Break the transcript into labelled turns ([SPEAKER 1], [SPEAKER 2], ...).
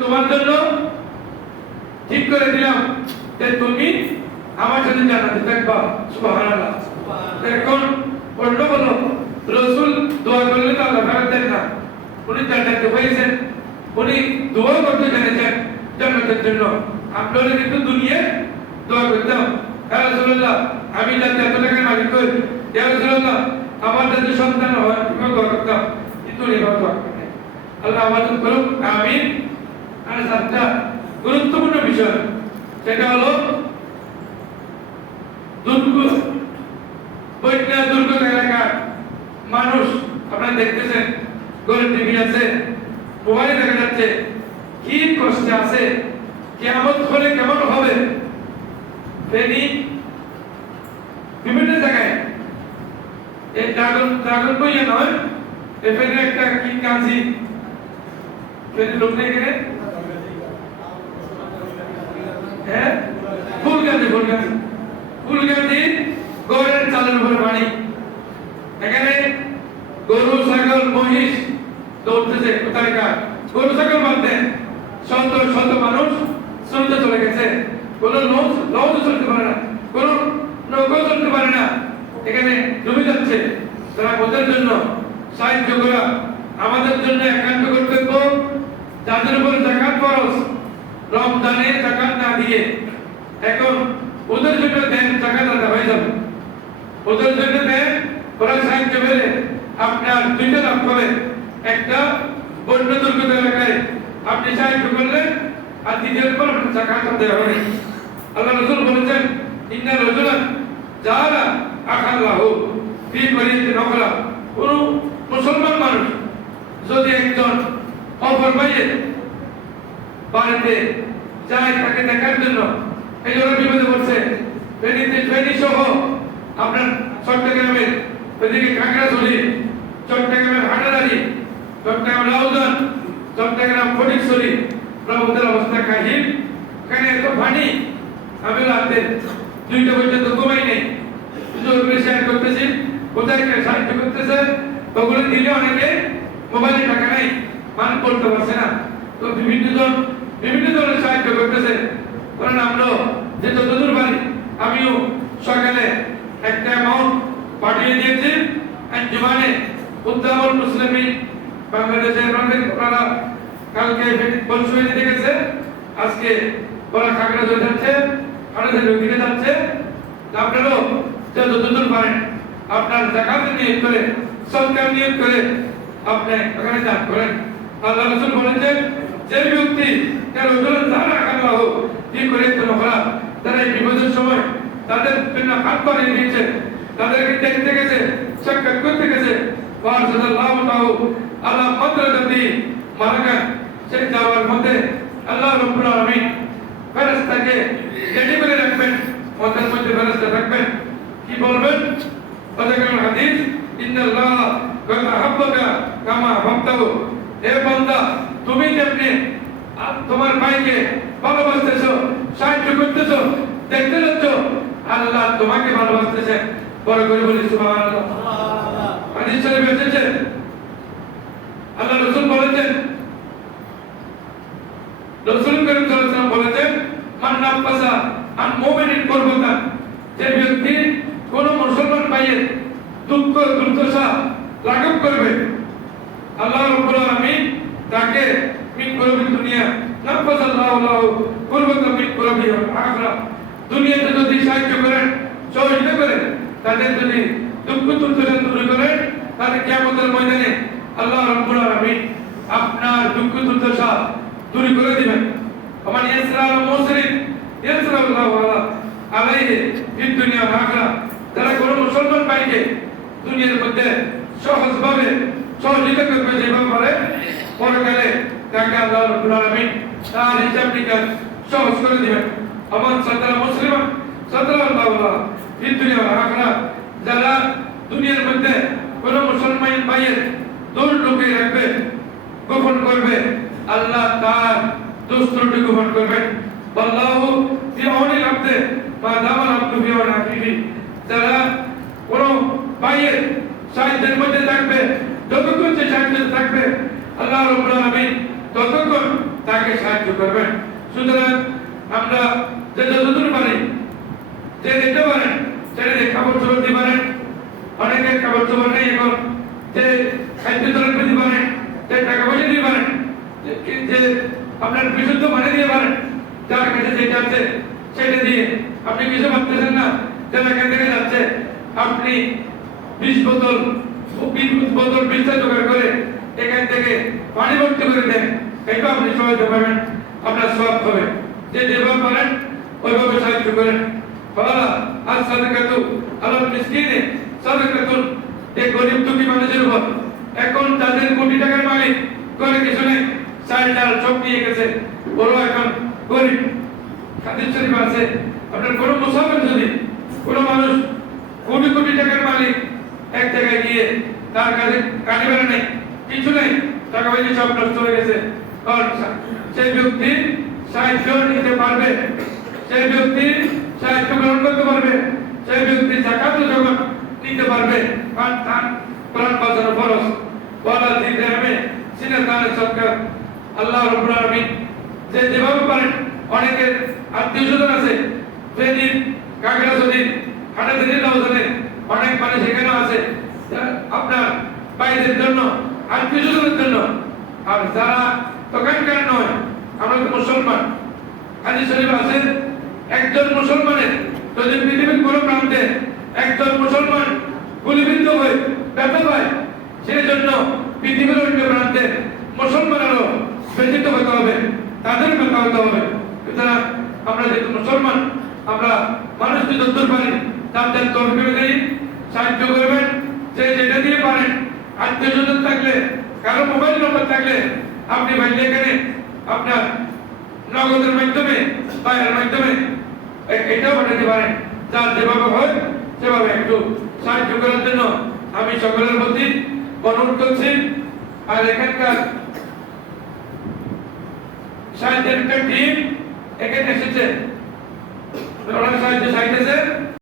[SPEAKER 1] তোমার জন্য ঠিক করে দিলাম। যে তুমি আমার সাথে জানাতে থাকবা। সুবহানাল্লাহ। এখন অন্য বলো রসুল দোয়া করলে তো আল্লাহ ফেরত দেন না। উনি জান্নাতে হয়েছেন। উনি দোয়া করতে জেনেছেন জান্নাতের জন্য। আপনারা কিন্তু দুনিয়া দোয়া করতাম হ্যাঁ রাসূলুল্লাহ আমি যাতে এত টাকার মালিক হই। ইয়া রাসূলুল্লাহ আমার যাতে সন্তান হয় দোয়া করতাম কিন্তু উনি দোয়া করেন আল্লাহ আমাদের করুক। আমিন। আর সাতটা গুরুত্বপূর্ণ বিষয়, সেটা হলো দুর্গ এলাকার মানুষ, আপনারা দেখতেছেন গরিব টিভি আছে, মোবাইল দেখা যাচ্ছে, কি কষ্টে আছে, কেমন হলে কেমন হবে, ফেনি, বিভিন্ন জায়গায়। এই ড্রাগন ড্রাগন নয় একটা কি কাঁচি ফেনি লোক এখানে হ্যাঁ? ফুলগান্ধী ফুলগান্ধী। ফুলগান্ধী গৌরের চালের উপর বাড়ি এখানে গরু, ছাগল, মহিষ দৌড়তেছে কোথায় কার গরু, ছাগল বাঁধতে শত শত মানুষ শুনতে চলে গেছে। কোন লৌ চলতে পারে না। কোন নৌকো চলতে পারে না। এখানে ডুবে যাচ্ছে। তারা ওদের জন্য সাহায্য করা, আমাদের জন্য একান্ত কর্তব্য। যাদের উপর জাকাত খরচ রমজানে জাকাত না দিয়ে এখন ওদের জন্য দেন জাকাত আদা হয়ে যাবে। ওদের জন্য দেন ওরা সাহায্য পেলে আপনার দুইটা লাভ হবে একটা, বন্য দুর্গত এলাকায় আপনি সাহায্য করলেন, আর দ্বিতীয় পর আপনার জাকাত দেওয়া হবে আল্লাহ রসুল বলেছেন, ইন্না রসুলান যারা আখাল্লাহ ফি করিতে নকলা কোন মুসলমান মানুষ যদি একজন অপর ভাইয়ের বাড়িতে যায় তাকে দেখার জন্য। এই জন্য বিপদে পড়ছে। ফেনীতে ফেনী সহ আপনার চট্টগ্রামের ওইদিকে কাঁকড়াছড়ি চট্টগ্রামের হাটাদারি, চট্টগ্রাম লাউদান চট্টগ্রাম ফটিকছড়ি প্রভুদের অবস্থা কাহিল। এখানে এত পানি আমি রাতে দুইটা পর্যন্ত ঘুমাই নেই। শেয়ার করতেছি, কোথায় সাহায্য করতেছে, ওগুলো দিলে অনেকে মোবাইলে টাকা নাই, মান করতে পারছে না। তো বিভিন্ন জন বিভিন্ন ধরনের সাহায্য করতেছে। ধরেন আমরা যে যতদূর পারি আমিও সকালে একটা অ্যামাউন্ট পাঠিয়ে দিয়েছি। আঞ্জুমানে উদ্দামুল মুসলিমিন বাংলাদেশের আপনাদের ওনারা কালকে দিতে গেছে আজকে ওরা খাগড়া চলে যাচ্ছে আমাদের দিকে যাচ্ছে। আপনারাও যে যতদূর পারেন আপনার জাকাত নিয়োগ করে সরকার নিয়োগ করে আপনি ওখানে দান করেন। আল্লাহ রসুল বলেছেন যে ব্যক্তি ওজন যারা আল্লাহ কি করে কোনো খারাপ তারা এই বিপদের সময় তাদের জন্য হাত বাড়িয়ে দিয়েছে, তাদেরকে দেখতে গেছে, সাক্ষাৎ করতে গেছে আল্লাহ মাদ্রাসাতি মারাকান সেই যাওয়ার মধ্যে আল্লাহ রাব্বুল আলামিন ফেরেশতাকে রেডি করে রাখবেন মতের মধ্যে ফেরেশতা রাখবেন কি বলবেন? ওদের হাদিস? ইন্নাল্লাহ কাদ আহাব্বাকা কামা আহাব্তাহু হে বান্দা তুমি যেমনি তোমার ভাইকে ভালোবাসতেছো সাহায্য করতেছো দেখতে যাচ্ছ আল্লাহ তোমাকে ভালোবাসতেছে। বড় করে বলি সুবহানাল্লাহ। হাদিস শরীফ এসেছে আল্লাহ রাসূল বলেছেন রাসূল করিম সাল্লাল্লাহু আলাইহি বলেছেন মান নাফাসা আন মুমিনিন কুরবাতান যে ব্যক্তি কোন মুসলমান ভাইয়ের দুঃখ দুর্দশা লাঘব করবে আল্লাহ রাব্বুল আলামিন তাকে মিন কুরবি দুনিয়া। নাফাসা আল্লাহু লাহু আখিরা। দুনিয়াতে যদি সাহায্য করেন, সহযোগিতা করেন, তাদের যদি দুঃখ দুর্দশা দূর করেন, তাহলে কিয়ামতের ময়দানে আল্লাহ রাব্বুল আলামিন আপনার দুঃখ দুর্দশা দূর করে দিবেন। আমার ইয়াসরাল মুসরিফ ইয়াসরাল্লাহু আলা আলাইহি ফিদ দুনিয়া আখিরা। যারা কোন মুসলমান ভাইকে দুনিয়ার মধ্যে সহজভাবে সহযোগিতা করবে যেভাবে পারে পরকালে তাকে আল্লাহ রাব্বুল আলামিন তার হিসাব নিকাশ সহজ করে দিবেন। আমার সাদারা মুসলিমান সাদারা আল্লাহ ফিদ দুনিয়া আখিরা যারা দুনিয়ার মধ্যে কোন মুসলমান ভাইয়ের দূর লুকিয়ে রাখবে, গোপন করবে, আল্লাহ তার দোষ ত্রুটি গোপন করবেন। আল্লাহু ফি আউনিল আবদে মা দামাল আবদু ফি আউনি আখিহি যারা কোন ভাইয়ের সাহায্যের মধ্যে থাকবে, যতক্ষণ সে সাহায্য থাকবে আল্লাহ রাব্বুল আলামিন ততক্ষণ তাকে সাহায্য করবেন। সুতরাং আমরা যে যতদূর পারি, যে দিতে পারেন সেটা দিয়ে কাপড় চোপড় দিতে পারেন অনেকের খাবার চোপড় নেই এখন যে খাদ্য তরফ দিতে পারেন যে টাকা পয়সা দিতে পারেন যে- আপনার বিশুদ্ধ মানে দিয়ে পারেন যার কাছে যেটা আছে সেটা দিয়ে আপনি কিছু ভাবতেছেন না, যে এখান থেকে যাচ্ছে, আপনি বিশ বোতল বিশ বোতল বিশটা জোগাড় করে এখান থেকে পানি ভর্তি করে দেন। এটা আপনি সহায়তা পাবেন, আপনার সব হবে। যে যেভাবে পারেন, ওইভাবে সাহায্য করেন। বাবা আজ সাদাকাতু আলাল মিসকিনে সাদাকাতুন এই গরিব দুঃখী মানুষের উপর। এখন তাদের কোটি টাকার মালিক করে কিছু নেই চাল, ডাল সব নিয়ে গেছে। বড় এখন গরিব। হাদিস শরীফ আছে, আপনার কোনো মুসাফির যদি কোনো মানুষ কোটি কোটি টাকার মালিক এক জায়গায় গিয়ে তার কাছে কাটি বেড়া নেই কিছু নেই টাকা পয়সা সব নষ্ট হয়ে গেছে। সেই ব্যক্তি সাহায্য নিতে পারবে। সেই ব্যক্তি সাহায্য গ্রহণ করতে পারবে। সেই ব্যক্তি জাকাত যখন নিতে পারবে। কারণ তার প্রাণ বাঁচানো ফরজ। বলা দিতে হবে সিনে তার সরকার আল্লাহ রব্বুল আলামিন যে যেভাবে পারেন, অনেকের আত্মীয় স্বজন আছে ফেনীর কাকড়াছড়ির হাটাদিনের নবজনে অনেক মানুষ এখানেও আছে আপনার ভাইদের জন্য আত্মীয় স্বজনের জন্য। আর যারা দোকানকার নয়, আমরা মুসলমান। হাজি শরীফ আছে একজন মুসলমানের যদি পৃথিবীর কোনো প্রান্তে একজন মুসলমান গুলিবিদ্ধ হয়ে ব্যথা পায় সেই জন্য পৃথিবীর অন্য প্রান্তে মুসলমানেরও ব্যথিত হতে হবে, তাদের ব্যথা হতে হবে। সুতরাং আমরা যেহেতু মুসলমান, আমরা মানুষকে যদ্দূর পারি তাদের তরফ সাহায্য করবেন। যে দিয়ে পারেন আত্মীয় স্বজন থাকলে, কারও মোবাইল নম্বর থাকলে, আপনি ভাইলে এখানে আপনার নগদের মাধ্যমে বা মাধ্যমে এটাও পাঠাতে পারেন। যার যেভাবে হয়, সেভাবে একটু সাহায্য করার জন্য আমি সকলের প্রতি অনুরোধ করছি। আর এখানকার সাহায্যের একটা টিম এখানে এসেছে। ওরা সাহায্য চাইতেছে।